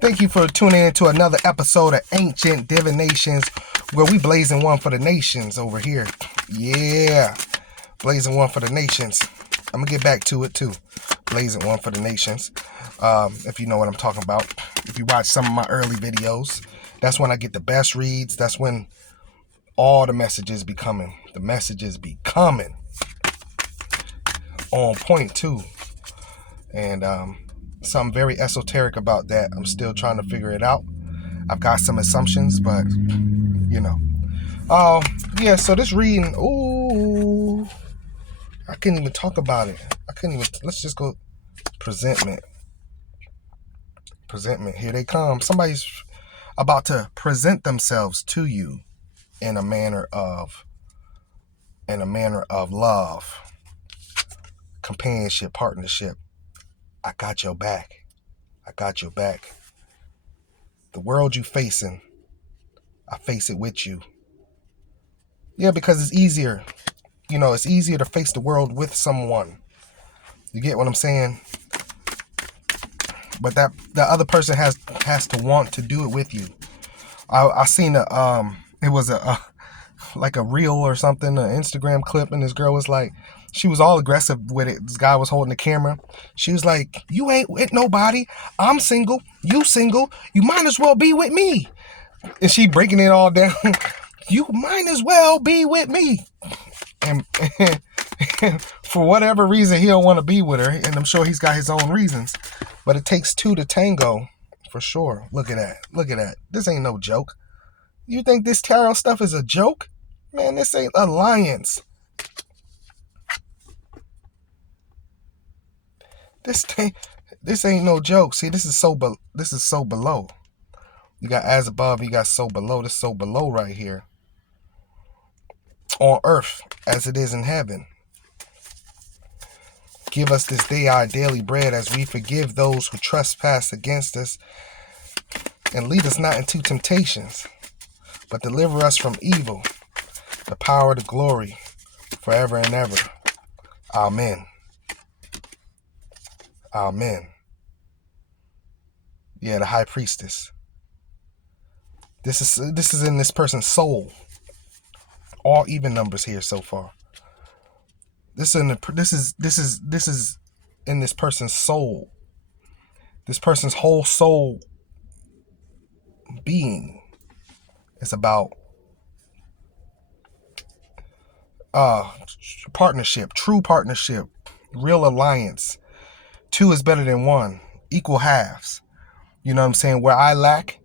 Thank you for tuning in to another episode of Ancient Divinations, where we blazing one for the nations over here. Yeah, blazing one for the nations. I'm gonna get back to it too. Blazing one for the nations. If you know what I'm talking about. If you watch some of my early videos, that's when I get the best reads. That's when all the messages be coming. The messages be coming on point too. And something very esoteric about that. I'm still trying to figure it out. I've got some assumptions, but you know. Oh, yeah, so this reading, ooh, I couldn't even talk about it. Let's just go presentment. Presentment, here they come. Somebody's about to present themselves to you in a manner of love, companionship, partnership. I got your back. I got your back. The world you facing, I face it with you. Yeah, because it's easier. You know, it's easier to face the world with someone. You get what I'm saying? But that other person has to want to do it with you. I seen it was like a reel or something, an Instagram clip, and this girl was like, she was all aggressive with it. This guy was holding the camera. She was like, "You ain't with nobody. I'm single. You single. You might as well be with me." And she breaking it all down. You might as well be with me. And for whatever reason, he don't want to be with her, and I'm sure he's got his own reasons. But it takes two to tango, for sure. Look at that. Look at that. This ain't no joke. You think this tarot stuff is a joke? Man, this ain't alliance. This ain't no joke. See, this is so below. You got as above, you got so below. This is so below right here. On earth as it is in heaven. Give us this day our daily bread, as we forgive those who trespass against us. And lead us not into temptations, but deliver us from evil. The power, the glory, forever and ever. Amen. Amen. Yeah, the high priestess. This is in this person's soul. All even numbers here so far. This is in this person's soul. This person's whole soul being is about partnership, true partnership, real alliance. Two is better than one. Equal halves. You know what I'm saying? Where I lack,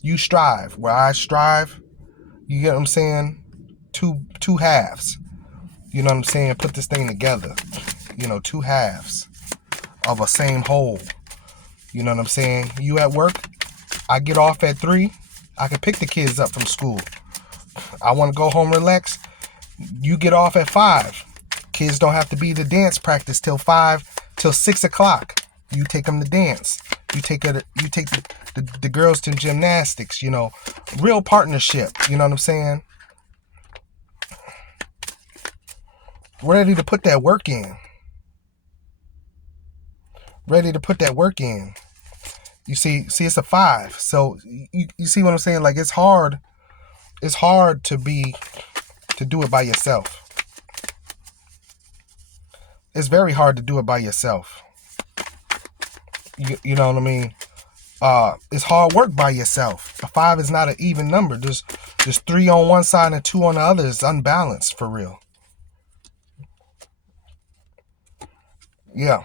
you strive. Where I strive, you get what I'm saying? Two halves. You know what I'm saying? Put this thing together. You know, two halves of a same whole. You know what I'm saying? You at work, I get off at 3. I can pick the kids up from school. I want to go home, relax. You get off at 5. Kids don't have to be to dance practice till 6 o'clock. You take them to dance. You take the girls to gymnastics. You know, real partnership. You know what I'm saying? Ready to put that work in. Ready to put that work in. You see, it's a 5. So you see what I'm saying? Like, it's hard. It's hard to do it by yourself. It's very hard to do it by yourself. You know what I mean? It's hard work by yourself. A 5 is not an even number. There's 3 on one side and 2 on the other. It's unbalanced for real. Yeah.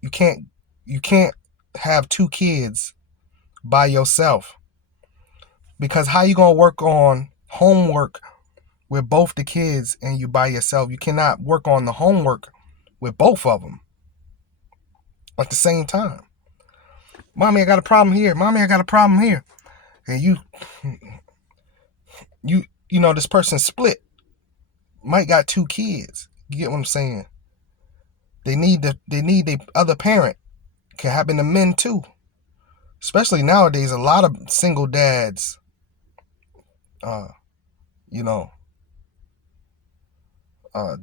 You can't have 2 kids by yourself. Because how you gonna work on homework with both the kids and you by yourself? You cannot work on the homework with both of them at the same time. Mommy, I got a problem here. Mommy, I got a problem here. And you know, this person split. Might got 2 kids. You get what I'm saying? They need the other parent. Can happen to men too. Especially nowadays, a lot of single dads,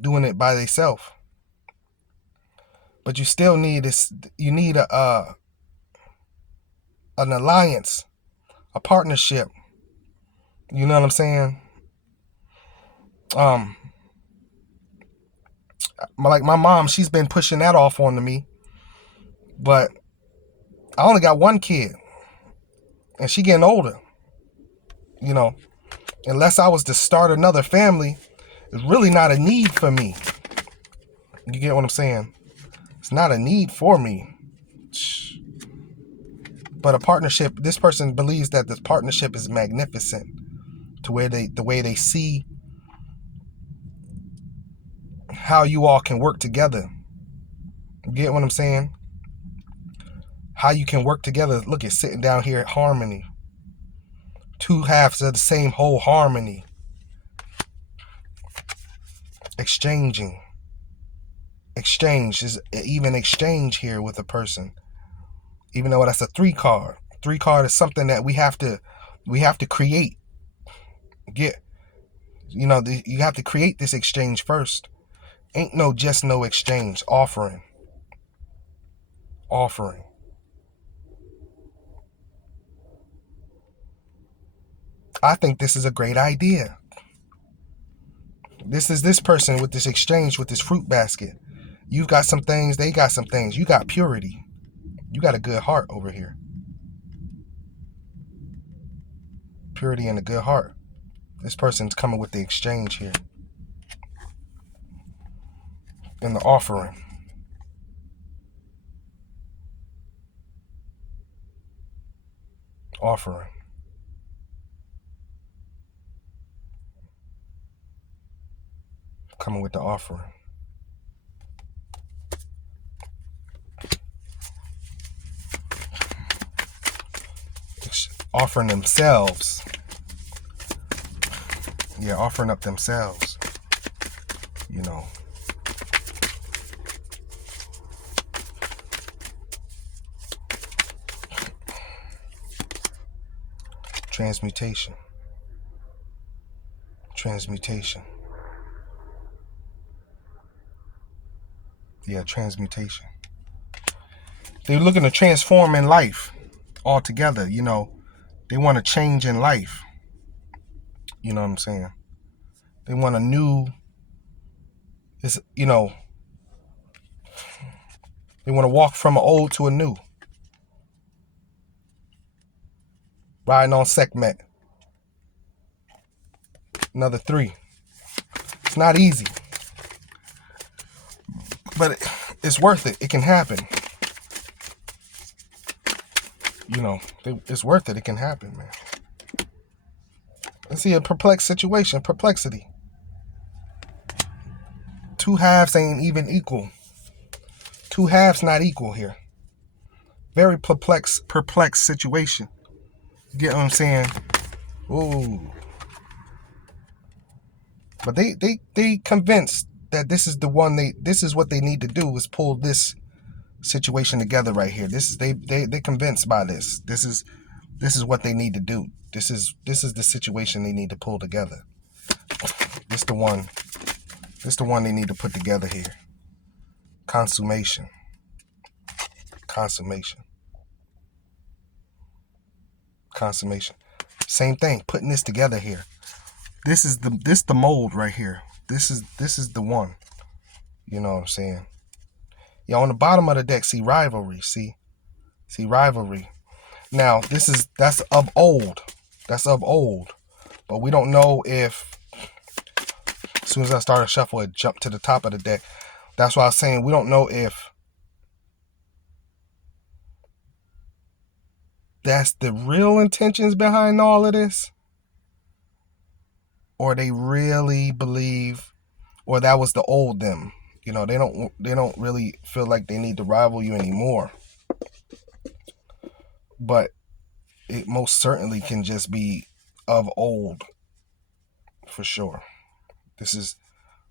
doing it by themselves. But you still need this. You need a an alliance, a partnership. You know what I'm saying? Um, like my mom, she's been pushing that off onto me, but I only got one kid, and she getting older. You know, unless I was to start another family, it's really not a need for me. You get what I'm saying? It's not a need for me. But a partnership, this person believes that this partnership is magnificent, to where the way they see how you all can work together. You get what I'm saying? How you can work together. Look at sitting down here at harmony. Two halves of the same whole harmony. Exchanging. Exchange is even exchange here with a person. Even though that's a 3 card. 3 card is something that we have to create. Get, you know, you have to create this exchange first. Ain't no just no exchange. Offering. I think this is a great idea. This is this person with this exchange, with this fruit basket. You've got some things, they got some things. You got purity. You got a good heart over here. Purity and a good heart. This person's coming with the exchange here. And the offering. Coming with the offering. Offering themselves. Yeah, offering up themselves. You know. Transmutation. Yeah, transmutation. They're looking to transform in life altogether, you know. They want to change in life. You know what I'm saying? They want a new, you know, they want to walk from an old to a new. Riding on Sekhmet. Another 3. It's not easy. But it's worth it. It can happen. You know, it's worth it. It can happen, man. Let's see a perplexed situation. Perplexity. 2 halves ain't even equal. 2 halves not equal here. Very perplexed situation. You get what I'm saying? Ooh. But they convinced that this is the one this is what they need to do, is pull this situation together right here. This is they convinced by this. This is what they need to do. This is the situation they need to pull together. This the one they need to put together here. Consummation. Same thing. Putting this together here. This the mold right here. This is the one. You know what I'm saying? Yeah, on the bottom of the deck, see rivalry. See rivalry. Now that's of old. But we don't know if, as soon as I started shuffle, it jumped to the top of the deck. That's why I was saying we don't know if that's the real intentions behind all of this, or they really believe, or that was the old them. You know, they don't really feel like they need to rival you anymore. But it most certainly can just be of old, for sure. This is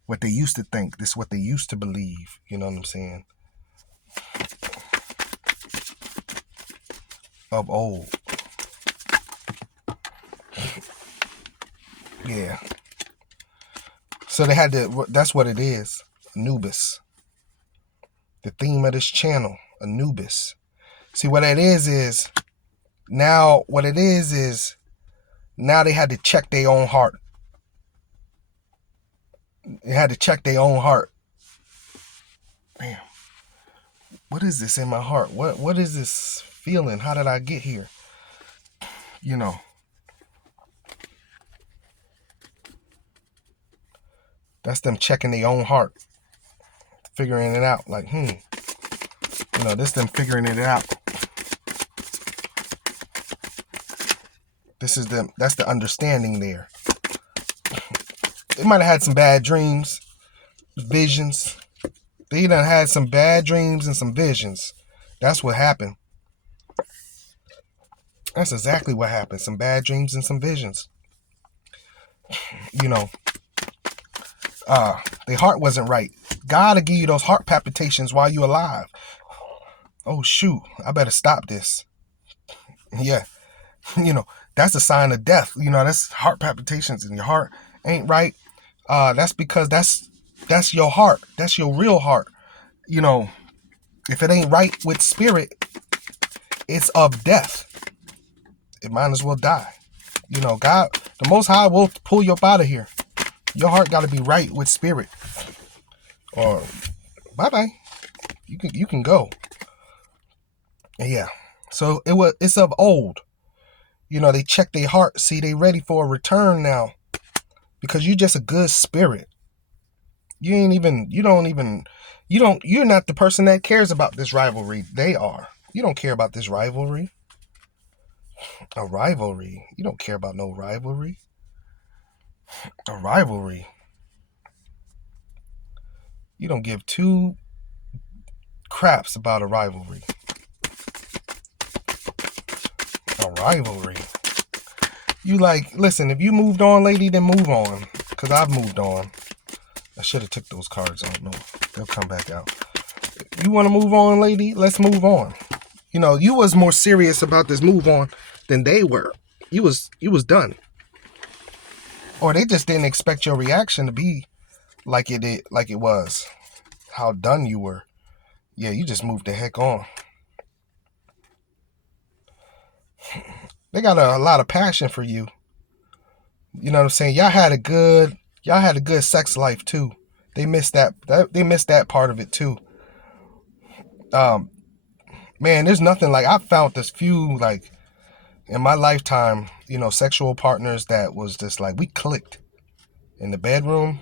what they used to think. This is what they used to believe. You know what I'm saying? Of old. Yeah. So they had to, that's what it is. Anubis. The theme of this channel, Anubis. See, what that is Now what it is now they had to check their own heart. They had to check their own heart. Damn. What is this in my heart? What is this feeling? How did I get here? You know. That's them checking their own heart. Figuring it out. Like, this them figuring it out. That's the understanding there. They might have had some bad dreams, visions. They done had some bad dreams and some visions. That's what happened. That's exactly what happened. Some bad dreams and some visions. Their heart wasn't right. God will give you those heart palpitations while you're alive. Oh, shoot. I better stop this. Yeah. That's a sign of death. That's heart palpitations and your heart ain't right. That's because that's your heart. That's your real heart. If it ain't right with spirit, it's of death. It might as well die. God, the Most High will pull you up out of here. Your heart got to be right with spirit. Or bye-bye. You can go. Yeah. So it's of old. They check their heart. See, they ready for a return now. Because you're just a good spirit. You're not the person that cares about this rivalry. They are. You don't care about this rivalry. A rivalry. You don't care about no rivalry. A rivalry. You don't give two craps about a rivalry. A rivalry. You listen, if you moved on, lady, then move on. Because I've moved on. I should have took those cards. I don't know. They'll come back out. You want to move on, lady? Let's move on. You was more serious about this move on than they were. You was done. Or they just didn't expect your reaction to be like it was. How done you were. Yeah, you just moved the heck on. They got a lot of passion for you. You know what I'm saying? Y'all had a good sex life too. They missed that part of it too. Man, there's nothing like I found this few in my lifetime, sexual partners that was just we clicked in the bedroom,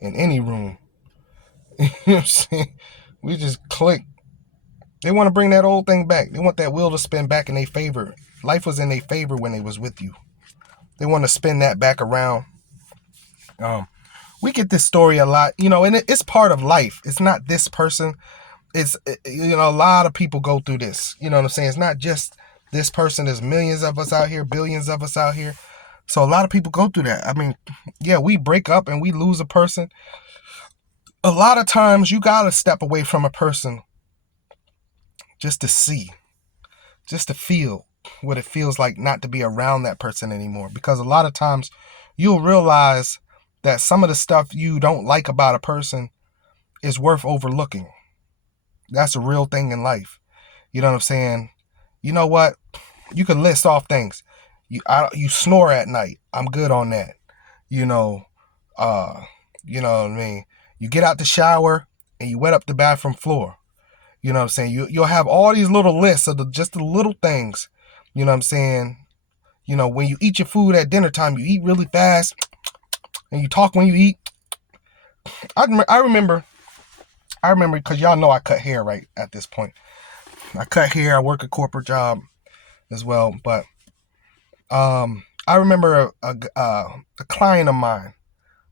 in any room. You know what I'm saying? We just clicked. They want to bring that old thing back. They want that wheel to spin back in their favor. Life was in their favor when they was with you. They want to spin that back around. We get this story a lot, and it's part of life. It's not this person. It's, a lot of people go through this. You know what I'm saying? It's not just this person. There's millions of us out here, billions of us out here. So a lot of people go through that. I mean, yeah, we break up and we lose a person. A lot of times you got to step away from a person just to see, just to feel what it feels like not to be around that person anymore. Because a lot of times you'll realize that some of the stuff you don't like about a person is worth overlooking. That's a real thing in life. You know what I'm saying? You know what? You can list off things. You snore at night. I'm good on that. You know what I mean? You get out the shower and you wet up the bathroom floor. You know what I'm saying? You'll have all these little lists of just the little things. You know what I'm saying? When you eat your food at dinner time, you eat really fast and you talk when you eat. I remember because y'all know I cut hair right at this point. I cut hair. I work a corporate job as well. But I remember a client of mine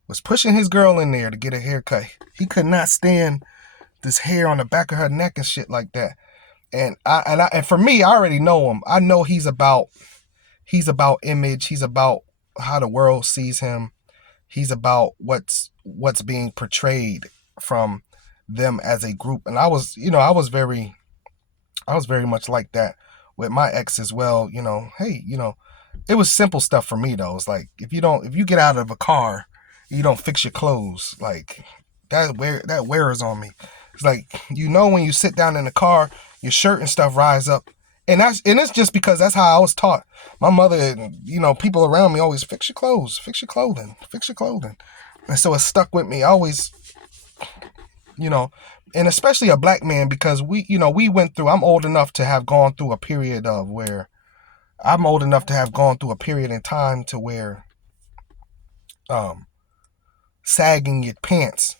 was pushing his girl in there to get a haircut. He could not stand this hair on the back of her neck and shit like that. And for me, I already know him. I know he's about image. He's about how the world sees him. He's about what's being portrayed from them as a group. And I was very much like that with my ex as well. Hey, it was simple stuff for me though. It's like if you get out of a car, you don't fix your clothes, like that wears on me. It's like, when you sit down in the car, your shirt and stuff rise up And it's just because that's how I was taught. My mother and people around me always fix your clothes, fix your clothing, fix your clothing. And so it stuck with me. I always, you know, and especially a black man, because we went through, I'm old enough to have gone through a period of where I'm old enough to have gone through a period in time to where sagging your pants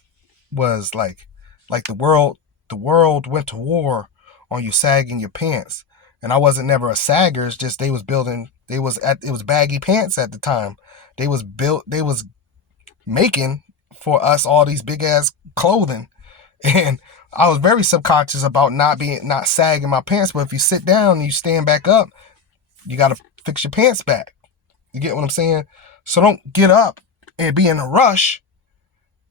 was like the world went to war on you sagging your pants. And I wasn't never a sagger. It's just it was baggy pants at the time. They was making for us all these big ass clothing. And I was very subconscious about not sagging my pants. But if you sit down and you stand back up, you got to fix your pants back. You get what I'm saying? So don't get up and be in a rush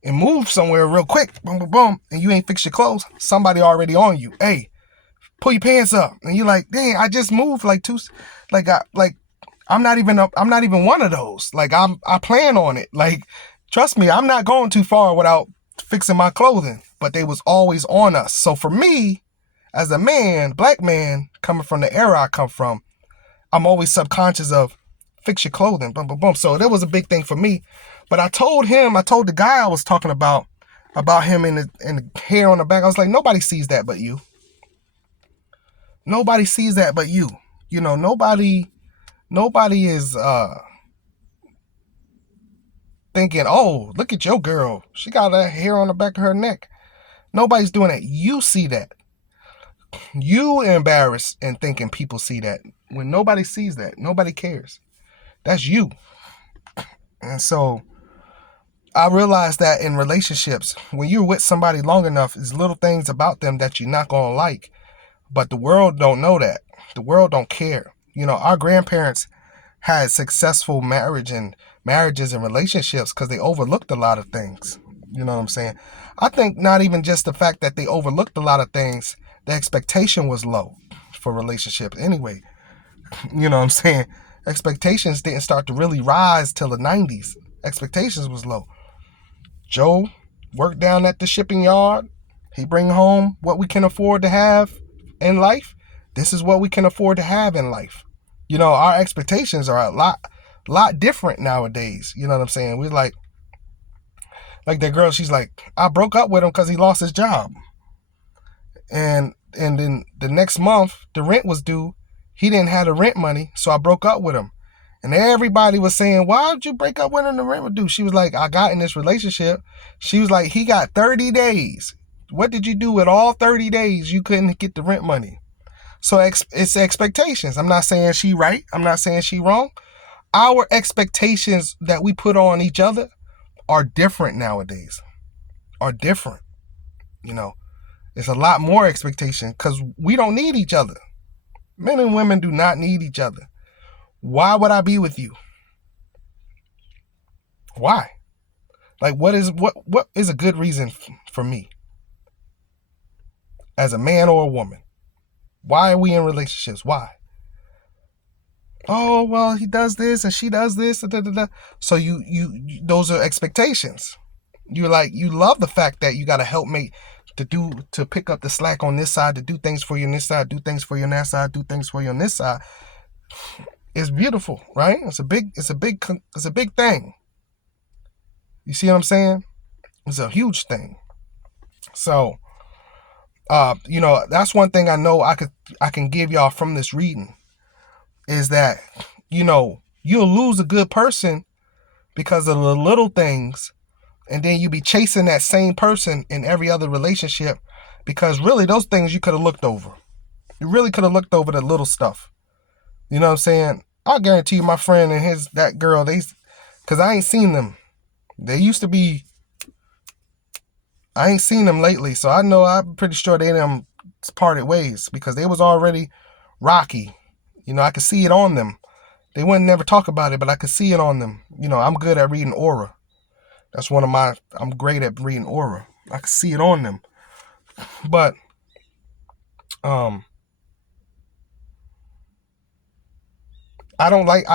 and move somewhere real quick, boom, boom, boom, and you ain't fixed your clothes. Somebody already on you. Hey, pull your pants up, and you're like, dang, I just moved I'm not even one of those. Like I plan on it. Like, trust me, I'm not going too far without fixing my clothing. But they was always on us. So for me, as a man, black man, coming from the era I come from, I'm always subconscious of fix your clothing, boom, boom, boom. So that was a big thing for me. But I told the guy I was talking about him and the hair on the back. I was like, nobody sees that but you. Nobody sees that but you. Nobody is thinking, oh, look at your girl. She got that hair on the back of her neck. Nobody's doing that. You see that. You embarrassed and thinking people see that. When nobody sees that, nobody cares. That's you. And so I realized that in relationships, when you're with somebody long enough, there's little things about them that you're not going to like. But the world don't know that. The world don't care. Our grandparents had successful marriages and relationships because they overlooked a lot of things. You know what I'm saying? I think not even just the fact that they overlooked a lot of things, the expectation was low for relationships anyway. You know what I'm saying? Expectations didn't start to really rise till the 90s. Expectations was low. Joe worked down at the shipping yard. He bring home what we can afford to have in life. This is what we can afford to have in life. Our expectations are a lot different nowadays. You know what I'm saying? We're like that girl, she's like, I broke up with him because he lost his job. And then the next month, the rent was due. He didn't have the rent money, so I broke up with him. And everybody was saying, why did you break up with him? The rent was due. She was like, I got in this relationship. She was like, he got 30 days. What did you do with all 30 days you couldn't get the rent money? So it's expectations. I'm not saying she right. I'm not saying she wrong. Our expectations that we put on each other are different nowadays. Are different. It's a lot more expectation because we don't need each other. Men and women do not need each other. Why would I be with you? Why? Like, what is a good reason for me as a man or a woman? Why are we in relationships? Why? Oh, well, he does this and she does this. Da, da, da. So you those are expectations. You love the fact that you got a helpmate to pick up the slack on this side, to do things for you on this side, do things for you on that side, do things for you on this side. It's beautiful, right? It's a big thing. You see what I'm saying? It's a huge thing. So, that's one thing I know I can give y'all from this reading is that, you'll lose a good person because of the little things, and then you be chasing that same person in every other relationship because really those things you could have looked over. You really could have looked over the little stuff. You know what I'm saying? I guarantee you my friend and that girl, because I ain't seen them. They used to be, I ain't seen them lately, so I'm pretty sure they them parted ways because they was already rocky. I could see it on them. They wouldn't never talk about it, but I could see it on them. I'm good at reading aura. That's I'm great at reading aura. I could see it on them. But, I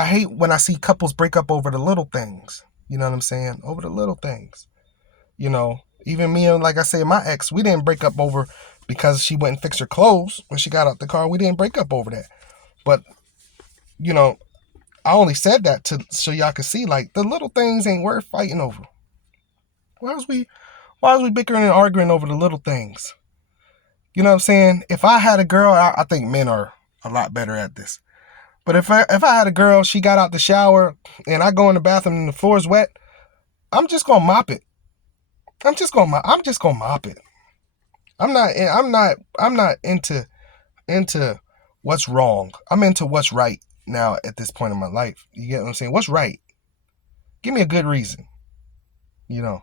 hate when I see couples break up over the little things. You know what I'm saying? Over the little things. Even me and, like I said, my ex, we didn't break up over because she wouldn't fix her clothes when she got out the car. We didn't break up over that. But, you know, I only said that to so y'all can see, like, the little things ain't worth fighting over. Why was we bickering and arguing over the little things? You know what I'm saying? If I had a girl, I think men are a lot better at this. But if I had a girl, she got out the shower and I go in the bathroom and the floor is wet, I'm just gonna mop it. I'm just gonna mop it. I'm not into what's wrong. I'm into what's right now at this point in my life. You get what I'm saying? What's right? Give me a good reason. You know,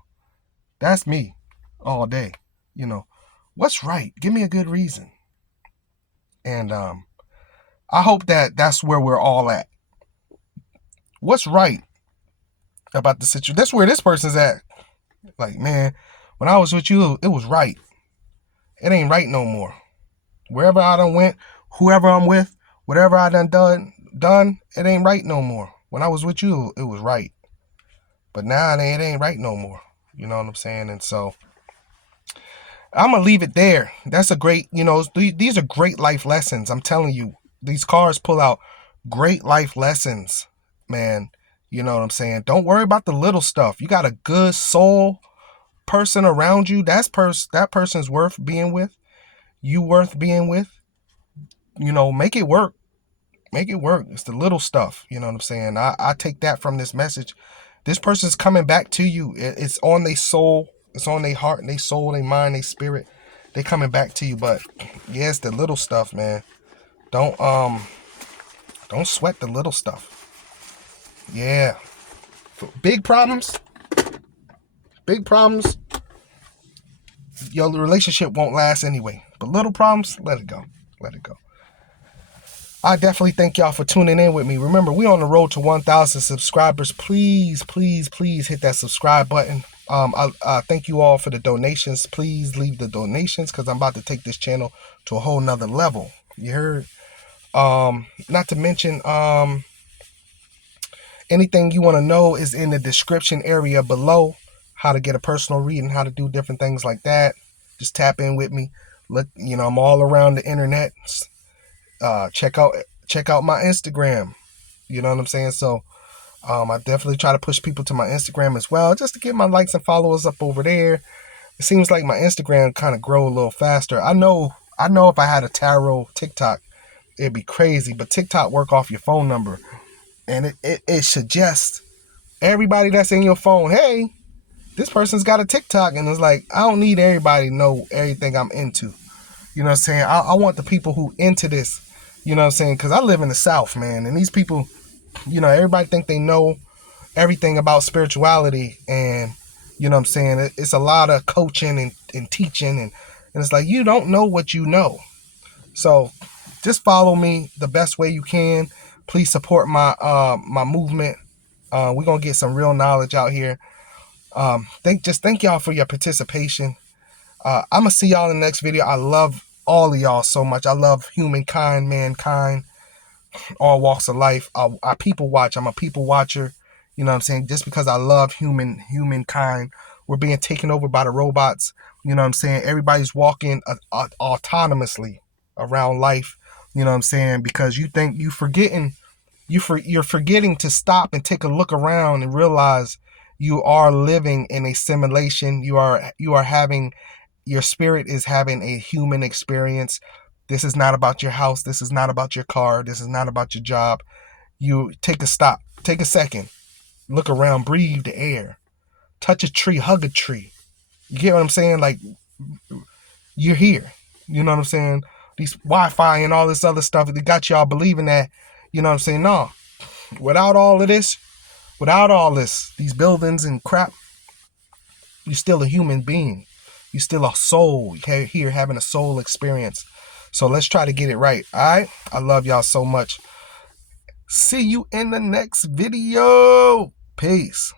that's me all day. You know, what's right? Give me a good reason. And I hope that's where we're all at. What's right about the situation? That's where this person's at. Like, man, when I was with you, it was right. It ain't right no more. Wherever I done went, whoever I'm with, whatever I done, it ain't right no more. When I was with you, it was right. But now it ain't right no more. You know what I'm saying? And so I'm going to leave it there. That's a great, these are great life lessons. I'm telling you, these cars pull out great life lessons, man. You know what I'm saying? Don't worry about the little stuff. You got a good soul person around you. That person's worth being with. You worth being with. Make it work. Make it work. It's the little stuff. You know what I'm saying? I take that from this message. This person's coming back to you. It's on their soul. It's on their heart and their soul, their mind, their spirit. They coming back to you. But yeah, it's the little stuff, man. Don't sweat the little stuff. Yeah. Big problems. Your relationship won't last anyway. But little problems, let it go. I definitely thank y'all for tuning in with me. Remember, we on the road to 1,000 subscribers. Please hit that subscribe button. I thank you all for the donations. Please leave the donations because I'm about to take this channel to a whole nother level. You heard? Not to mention, anything you want to know is in the description area below. How to get a personal reading, how to do different things like that. Just tap in with me. Look, I'm all around the internet. Check out my Instagram. You know what I'm saying? So I definitely try to push people to my Instagram as well, just to get my likes and followers up over there. It seems like my Instagram kind of grow a little faster. I know if I had a tarot TikTok, it'd be crazy, but TikTok work off your phone number, and it suggests everybody that's in your phone, hey, this person's got a TikTok, and it's like, I don't need everybody to know everything I'm into. You know what I'm saying? I want the people who into this, you know what I'm saying? Because I live in the South, man, and these people, everybody think they know everything about spirituality, and you know what I'm saying? It's a lot of coaching and teaching, and it's like, you don't know what you know. So just follow me the best way you can. Please support my movement. We're going to get some real knowledge out here. Thank y'all for your participation. I'm going to see y'all in the next video. I love all of y'all so much. I love humankind, mankind, all walks of life. I people watch. I'm a people watcher. You know what I'm saying? Just because I love humankind, we're being taken over by the robots. You know what I'm saying? Everybody's walking autonomously around life. You know what I'm saying? Because you think you're forgetting to stop and take a look around and realize you are living in a simulation. Your spirit is having a human experience. This is not about your house. This is not about your car. This is not about your job. You take a stop. Take a second. Look around. Breathe the air. Touch a tree. Hug a tree. You get what I'm saying? Like, you're here. You know what I'm saying? These Wi-Fi and all this other stuff, they got y'all believing that, you know what I'm saying? No. Without all this, these buildings and crap, you're still a human being. You're still a soul here having a soul experience. So let's try to get it right. All right? I love y'all so much. See you in the next video. Peace.